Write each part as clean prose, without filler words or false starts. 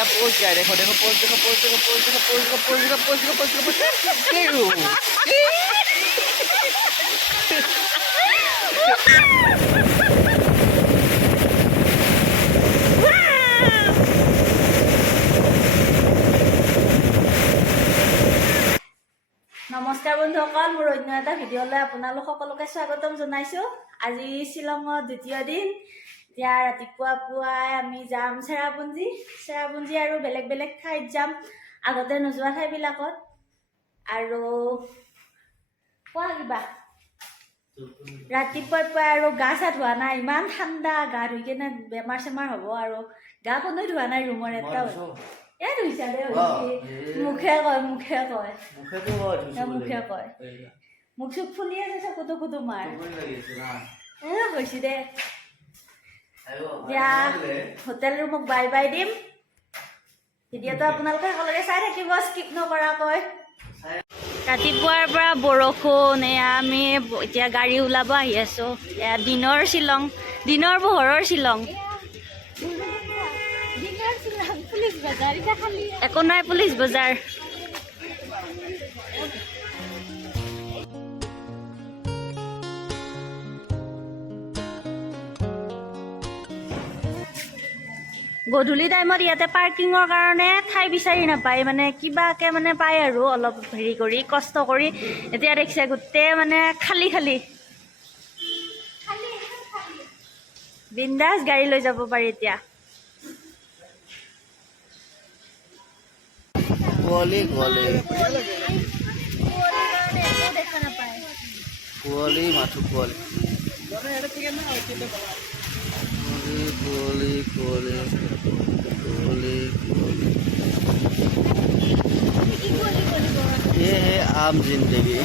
क्या पोज क्या है, देखो देखो पोज देखो पोज देखो पोज देखो पोज देखो पोज देखो पोज देखो पोज देखो नमस्कार बंधुসকল মোৰ অন্য এটা ভিডিঅ'লৈ আপোনালোক সকলোকে স্বাগতম জনাইছোঁ। আজি শ্বিলঙৰ দ্বিতীয় দিন। এতিয়া ৰাতিপুৱা পুৱাই আমি যাম চেৰাপুঞ্জী আৰু বেলেগ বেলেগ ঠাইত যাম, আগতে নোযোৱা ঠাইবিলাকত। আৰু কোৱা কিবা ৰাতিপুৱাই পুৱাই আৰু গা চা ধোৱা নাই, ইমান ঠাণ্ডা, গা ধুই কিনে বেমাৰ চেমাৰ হ'ব। আৰু গা কোনো ধোৱা নাই, ৰুমৰ এটা ধুইছা দে, মুখে কয় মুখ চুখ ফুলি আছে, চকুতো কুটুমাৰ হৈছে দে। এতিয়া হোটেল ৰুমক বাই বাই দিম। ভিডিঅ'টো আপোনালোকে সকলোকে চাই থাকিব, স্কিপ নকৰাকৈ। ৰাতিপুৱাৰ পৰা বৰষুণ, এয়া আমি এতিয়া গাড়ী ওলাব আহি আছোঁ। এয়া দিনৰ শ্বিলং, দিনৰ পোহৰৰ শ্বিলং। একো নাই, পুলিচ বজাৰ। গধূলি টাইমত ইয়াতে পাৰ্কিঙৰ কাৰণে ঠাই বিচাৰি নাপায়, মানে কিবাকে মানে পায় আৰু অলপ হেৰি কৰি কষ্ট কৰি। এতিয়া দেখিছে গোটেই মানে খালী খালী, বিন্দাছ গাড়ী লৈ যাব পাৰি এতিয়া। कुआली कुआली कुआली माथु कुआली कुआली कुआली कुआली कुआली। ये है आम जिंदगी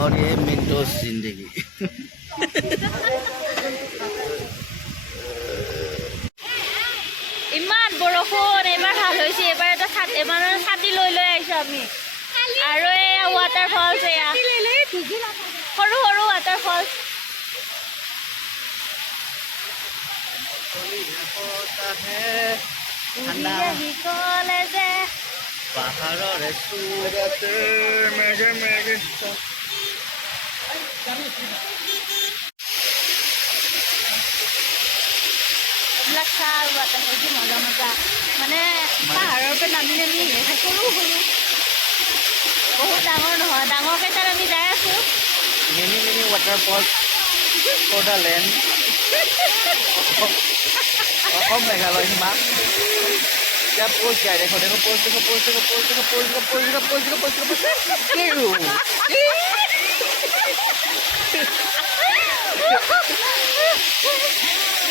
और ये मिंटोस जिंदगी। ইমান বৰষুণ, এইবাৰ ভাল হৈছে। এইবাৰ এটা ছাতি লৈ লৈ আহিছোঁ আমি। আৰু এয়া ৱাটাৰ ফলছ, এয়া সৰু সৰু ৱাটাৰ ফলছ। ক'লে যে পাহাৰৰে চূড়াতে মেঘে মেঘে এইবিলাক চাহ ৱাটাৰ ফলছ মজা মজা, মানে পাহাৰৰ পৰা নামি নামি সৰু সৰু, বহুত ডাঙৰ নহয়। ডাঙৰ কেইটাত আমি যাই আছোঁ। Mini mini waterfalls for the land Asom Meghalaya সীমা। क्या पोज क्या है, देखो देखो पोज देखो पोज देखो पोज देखो पोज देखो पोज देखो पोज देखो पोज देखो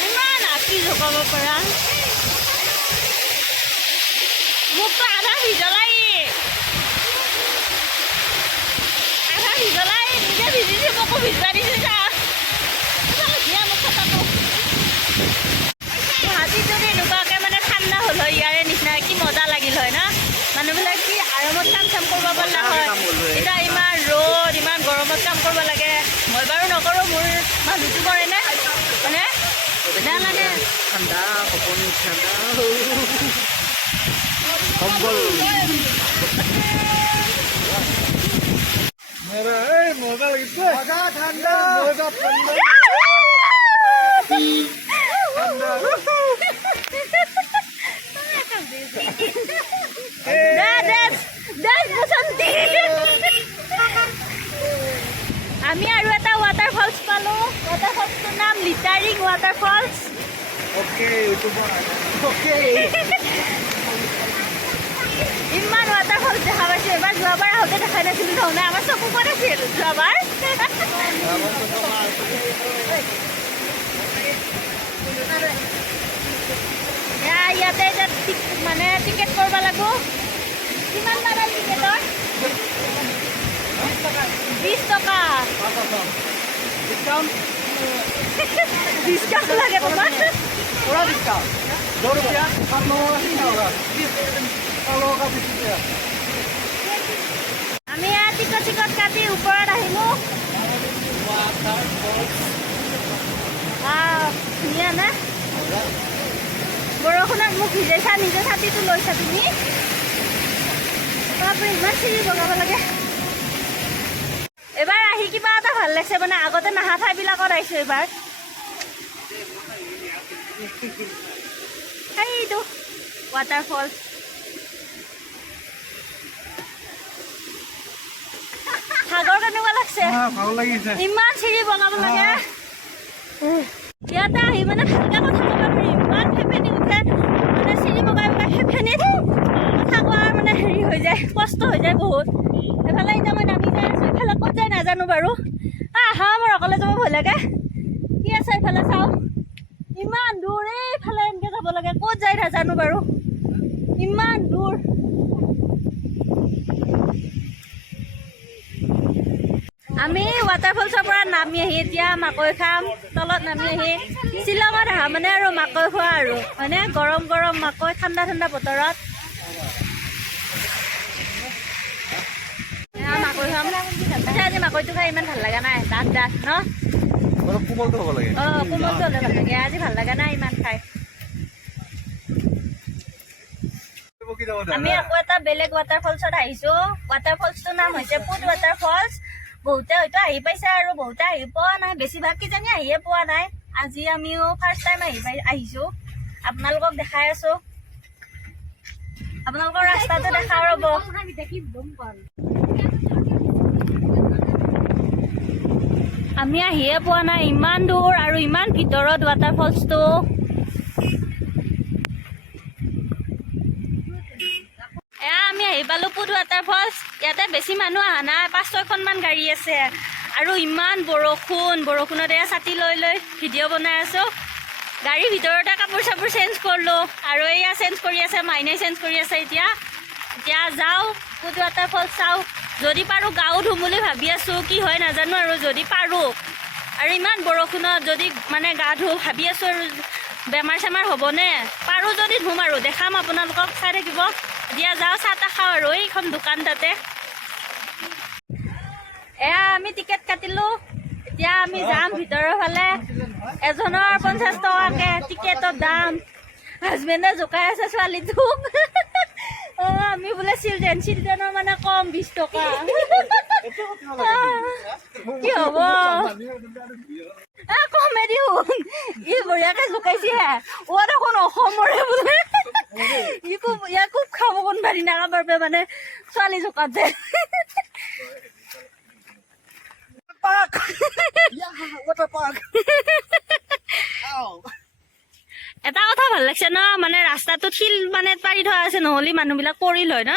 ইমান আঁকি জোকাব পৰা, মোকতো আধা ভিজলাই নিজে ভিজিছে, মোকো ভিজবা দিছে। যা দিয়া মোক কথাটো। গুৱাহাটীত যদি এনেকুৱাকৈ মানে ঠাণ্ডা হ'ল হয়, ইয়াৰে নিচিনা কি মজা লাগিল হয় না। মানুহবিলাক কি আৰামত কাম চাম কৰিব পাৰিলে হয়। এতিয়া ইমান ৰ'দ, ইমান গৰমত কাম কৰিব লাগে। মই বাৰু নকৰোঁ, মোৰ মানুহটো কৰে নে, মানে বেয়া লাগে। ঠাণ্ডা সপনি ঠাণ্ডা কম্বল মজা লাগিছে, মজা ঠাণ্ডা মজা ঠাণ্ডা আমি আৰু এটা ৱাটাৰ ফলছ পালোঁ। ৱাটাৰ ফলছটোৰ নাম লিটাৰিং ৱাটাৰ ফলছ। ইমান ৱাটাৰ ফলছ দেখা পাইছোঁ। এবাৰ যোৱাবাৰ আহোঁতে দেখাই নাছিলোঁ ধৰণে, আমাৰ চকু ক'ত আছিল যোৱাবাৰ। ইয়াতে এতিয়া মানে টিকেট কৰিব লাগিব। কিমান দাদা টিকেটৰ? 20 টকা। ডিসকাউন্ट লাগে তোমার? पूरा डिस्काउंट 2 रुपया 7 लोगों का कितना होगा? 20 लोगों का 20 रुपया। আমি টিকট কাটি ওপৰত আহিলোঁ। ধুনীয়া না? বৰষুণত মোক ভিজাইছা নিজে ছাতিটো লৈছা তুমি বাপৰে ইমান চিৰি বগাব লাগে এবাৰ আহি কিবা এটা ভাল লাগিছে মানে আগতে নাহা ঠাইবিলাকত আহিছোঁ এইবাৰ এইটো ৱাটাৰফল সাগৰ কেনেকুৱা লাগছে ইমান চিৰি বগাব লাগে ইয়াতে আহি মানে ভালকে কথা ক'ব নোৱাৰি ইমান ফেফেনি উঠে মানে চিৰি বগাই বগাই ফেফেনিত কথা কোৱাৰ মানে হেৰি হৈ যায় কষ্ট হৈ যায় বহুত এফালে এতিয়া মই নামি যাই আছোঁ এফালে ক'ত যায় নাজানো বাৰু আহা মোৰ অকলে যাব ভয় লাগে কি আছে এইফালে চাওঁ ইমান দূৰ এইফালে এনেকৈ যাব লাগে ক'ত যায় নাজানো বাৰু ইমান দূৰ আমি ৱাটাৰফলছৰ পৰা নামি আহি এতিয়া মাকৈ খাম তলত নামি আহি শ্বিলঙত আহা মানে আৰু মাকৈ খোৱা আৰু মানে গৰম গৰম মাকৈ ঠাণ্ডা ঠাণ্ডা বতৰত মাকৈ খাম আজি মাকৈটো খাই ইমান ভাল লগা নাই ডাঠ ডাঠ ন কোমলটো হ'ব লাগে অঁ কোমলটো হ'লে ভাল লাগে আজি ভাল লগা নাই ইমান খাই আমি আকৌ এটা বেলেগ ৱাটাৰফলছত আহিছোঁ ৱাটাৰফলছটোৰ নাম হৈছে পুত ৱাটাৰফলছ বহুতে হয়তো আহি পাইছে আৰু বহুতে আহি পোৱা নাই বেছিভাগ কিজানি আহিয়ে পোৱা নাই আজি আমিও ফাৰ্ষ্ট টাইম আহিছোঁ আপোনালোকক দেখাই আছোঁ আপোনালোকৰ ৰাস্তাটো দেখা ৰ'ব আমি আহিয়ে পোৱা নাই ইমান দূৰ আৰু ইমান ভিতৰত ৱাটাৰফলছটো আমি আহি পালোঁ পুত ৱাটাৰফলছ ইয়াতে বেছি মানুহ অহা নাই 5-6খনমান গাড়ী আছে আৰু ইমান বৰষুণত এয়া ছাতি লৈ লৈ ভিডিঅ' বনাই আছোঁ গাড়ীৰ ভিতৰতে কাপোৰ চাপোৰ চেঞ্জ কৰিলোঁ আৰু এয়া চেঞ্জ কৰি আছে মাইনাই চেঞ্জ কৰি আছে এতিয়া যাওঁ পুত ৱাটাৰফলছ চাওঁ যদি পাৰোঁ গাও ধুম বুলি ভাবি আছোঁ কি হয় নাজানো আৰু যদি পাৰোঁ আৰু ইমান বৰষুণত যদি মানে গা ধুওঁ ভাবি আছোঁ আৰু বেমাৰ চেমাৰ হ'বনে পাৰোঁ যদি ধুম আৰু দেখাম আপোনালোকক চাই থাকিব দিয়া যাওঁ চাহ তাহ খাওঁ আৰু এইখন দোকান তাতে এয়া আমি টিকেট কাটিলোঁ এতিয়া আমি যাম ভিতৰৰ ফালে এজনৰ 50 টকাকৈ টিকেটৰ দাম হাজবেণ্ডে জোকাই আছে ছোৱালীটোক আমি বোলে চিলড্ৰেনৰ মানে কম 20 টকা কি হ'ব কমেডি শুন ই বঢ়িয়াকৈ জোকাইছে অ দেখোন অসমৰে বোলে ইয়াক খুব খাব কোন পাৰি নাকাবাৰ মানে ছোৱালী জোকাতে এটা কথা ভাল লাগছে ন মানে ৰাস্তাটোত শিল মানে পাৰি থোৱা আছে নহ'লে মানুহবিলাক পৰিল হয় ন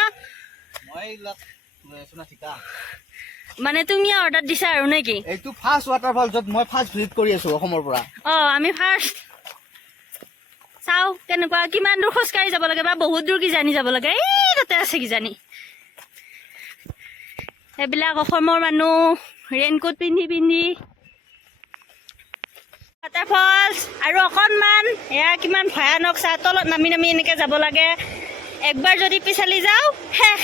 মানে তুমি অৰ্ডাৰ দিছা আৰু নেকি এইটো ফাৰ্ষ্ট ৱাটাৰফল য'ত মই ফাৰ্ষ্ট ভিজিট কৰি আছোঁ অসমৰ পৰা আমি ফাৰ্ষ্ট চাওঁ কেনেকুৱা কিমান দূৰ খোজকাঢ়ি যাব লাগে বা বহুত দূৰ কিজানি যাব লাগে এই তাতে আছে কিজানি এইবিলাক অসমৰ মানুহ ৰেইনকোট পিন্ধি ৱাটাৰফলছ আৰু অকণমান এয়া কিমান ভয়ানক চাহ তলত নামি এনেকৈ যাব লাগে একবাৰ যদি পিছালি যাওঁ শেষ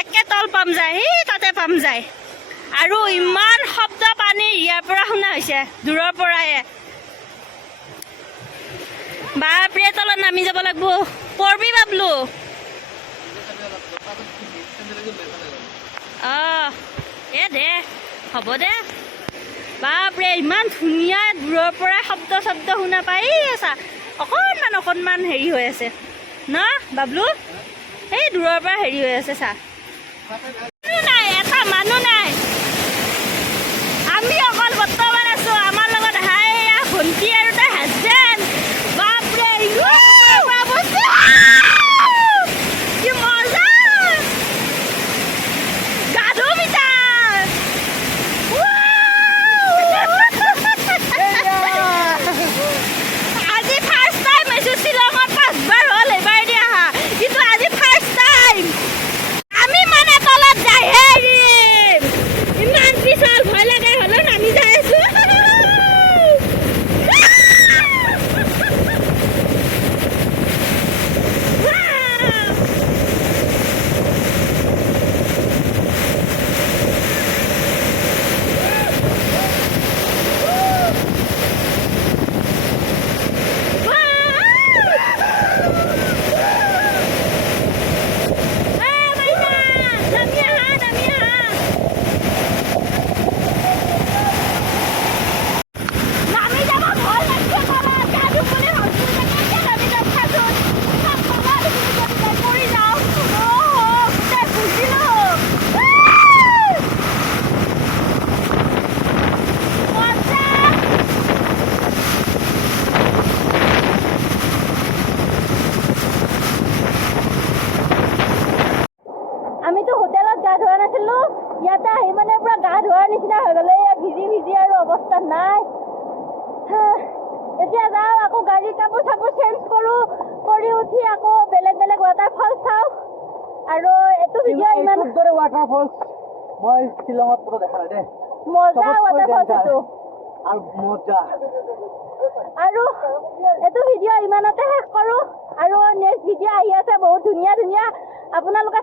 একে তল পাম যায় সেই তাতে পাম যায় আৰু ইমান শব্দ পানী ইয়াৰ পৰা শুনা হৈছে দূৰৰ পৰাই বাপৰে তলত নামি যাব লাগিব পৰবি বাবলু দে হ'ব দে বাপৰে ইমান ধুনীয়া দূৰৰ পৰা শব্দ শুনা পাই আছা অকণমান হেৰি হৈ আছে ন বাবলু এই দূৰৰ পৰা হেৰি হৈ আছে চা নাই এটা মানুহ নাই আমি অকল বৰ্তমান আছোঁ আমাৰ লগত ভণ্টি আৰু তাই হাজবেণ্ড বাপৰে কি মজা গাধু ভিতৰ আজি ফাৰ্ষ্ট টাইম আহিছোঁ শ্বিলঙত 5বাৰ হ'ল এইবাৰ দি আহা কিন্তু আজি ফাৰ্ষ্ট টাইম আমি মানে তলত যায়হে এৰিম এতিয়া যাওঁ আকৌ গাড়ীৰ কাপোৰ চাপোৰ চেঞ্জ কৰোঁ কৰি উঠি আকৌ বেলেগ বেলেগ ৱাটাৰফল চাওঁ আৰু এইটো ভিডিঅ' ইমান ৱাটাৰফল মই শ্বিলঙত কোনো দেখা নাই দেই মজা ৱাটাৰফল এইটো আৰু মজা আৰু এইটো ভিডিঅ' ইমানতে শেষ কৰোঁ আৰু নেক্সট ভিডিঅ' আহি আছে বহুত ধুনীয়া ধুনীয়া আপোনালোকে